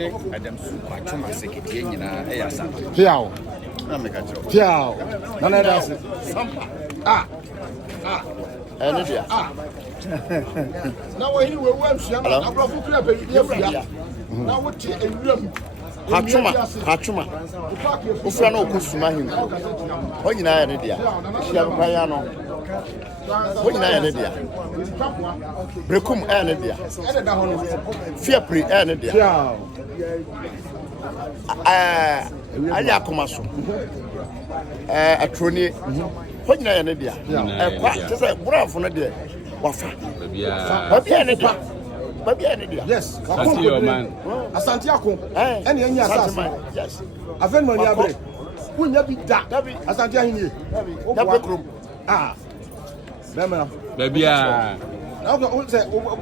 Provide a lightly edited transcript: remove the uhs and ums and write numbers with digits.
Adam Super Chuma Secretary in a sample. Piao. Piao. None of that. Energy. Now, when you were once young, I'm going to club now, what you Hachuma. Ufano kusuma him. When you are an idea, Shiano. When you are an idea, Brecum an idea, Fear pre an idea. Ayakomaso. A trony. When you are an idea, just a brave on a day. Wafa. Yes, Asantiaco, and any assassin. Yes, I've been money. Wouldn't you be that? Asantia, ah, baby, now go say, oh,